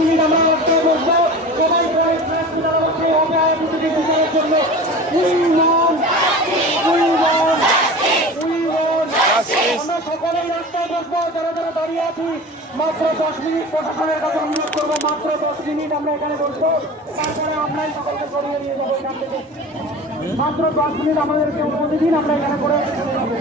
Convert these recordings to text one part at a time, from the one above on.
Minute আমরা অপেক্ষায় বসবো। সবাই জন্য আমরা সকলেই রাস্তায় বসবো। যারা যারা দাঁড়িয়ে আছি মাত্র 10 মিনিট প্রশাসনের কাছে অনুরোধ করবো, মাত্র 10 মিনিট আমরা এখানে বসবো, তারপরে আমরাই সকলকে সরিয়ে নিয়ে যাবো এখান থেকে। মাত্র 10 মিনিট আমাদেরকে অনুমতি দিন, আমরা এখানে করে চলে যাবো।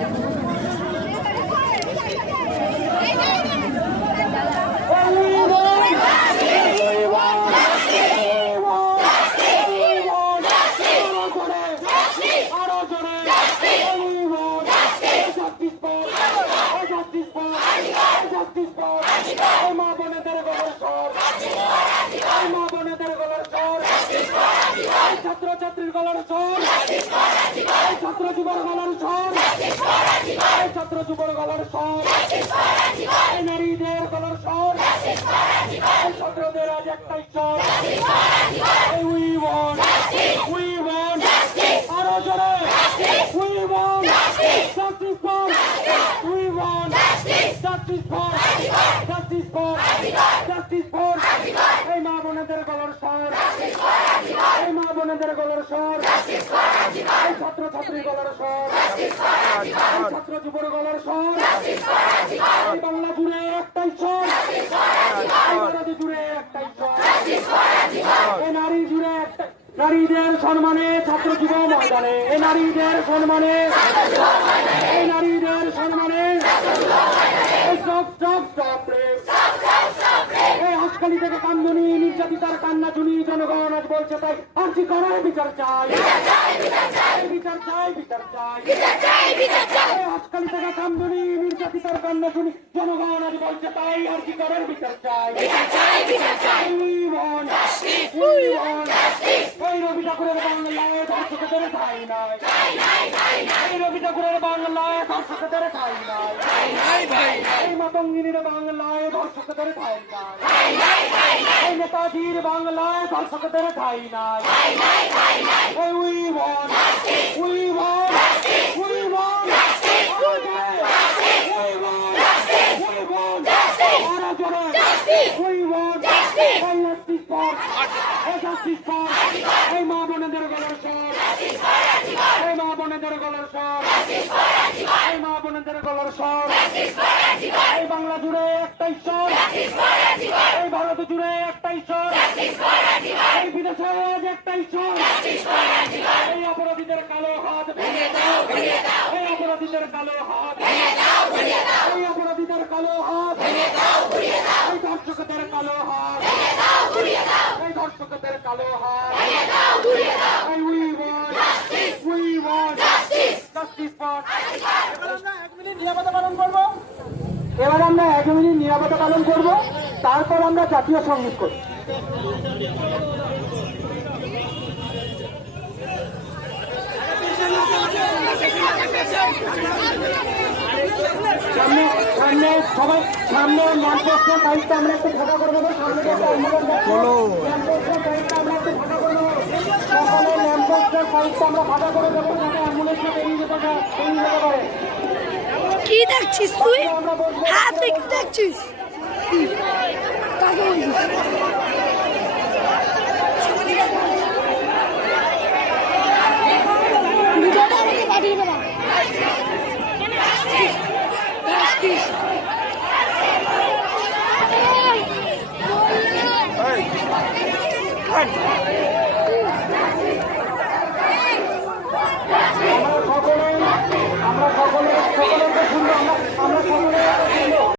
ছাত্রছাত্রীর গলার স্বর, ছাত্র যুবর গলার স্বর, ছাত্র যুবর গলার স্বর, নারীদের গলার স্বর, ছাত্রদের আজ একটাই স্বর, আরো জোরে we want justice for, we want justice for, justice for, justice for, এই মা বোনেদের গলার স্বর, এই মা বোনেদের গলার স্বর, এই ছাত্র ছাত্রীর গলার স্বর, এই ছাত্র যুবর গলার স্বর, এই বাংলা জুড়ে একটাই স্বর, এই ভারত জুড়ে একটাই স্বর, এই নারী জুড়ে একটাই, নারীদের সম্মানে ছাত্র যুব ময়দানে, এই নারীদের সম্মানে, এই নারীদের সম্মানে, এই হাসখালি থেকে কান্দনী নির্যাতিতার কান্না শুনি জনগণ আজ বলছে তাই আর্জি করার বিচার চাই, বিচার চাই, বিচার চাই, এই হাসখালি থেকে কান্দনী নির্যাতিতার কান্না শুনি জনগণ আজ বলছে তাই আর্জি করার বিচার চাই। এই রবি ঠাকুরের বাংলায় ধর্ষকদের ঠাই নাই, এই রবি ঠাকুরের বাংলায় ধর্ষকদের ঠাই নাই, এই মাতঙ্গিনীর বাংলায় ধর্ষকদের ঠাই নাই, এই নেতাজির বাংলায় ধর্ষকদের ঠাই নাই, এই we want, we want, we want, এই মা বোনেদের গলার স্বর, এই মা বোনেদের গলার স্বর, এই মা বোনেদের গলার স্বর, এই বাংলা জুড়ে একটাই স্বর, এই ভারত জুড়ে একটাই স্বর, এই বিদেশে আজ একটাই স্বর, এই অপরাধীদের কালো হাত ভেঙে দাও, এই অপরাধীদের কালো হাত, এই অপরাধীদের কালো হাত, এই ধর্ষকদের কালো হাত, এই ধর্ষকদের কালো হাত, এই we want, we want justice for. এবার আমরা 1 মিনিট নিরাপত্তা পালন করব, এবার আমরা 1 মিনিট নিরাপত্তা পালন করব, তারপর আমরা জাতীয় সঙ্গীত করব। সামনে সামনে সবাই সামনে ল্যাম্পপোস্টের সাইডটা আমরা একটু ফাঁকা করে দেবো, সামনে ল্যাম্পপোস্টের সাইডটা আমরা একটু ফাঁকা করে দেবো, সকালে ল্যাম্পপোস্টের সাইডটা আমরা ফাঁকা করে দেবো যাতে অ্যাম্বুলেন্সে বেরিয়ে যেতে পারে। কি দেখছিস তুই? হাত দেখছিস? কাকে বলছিস?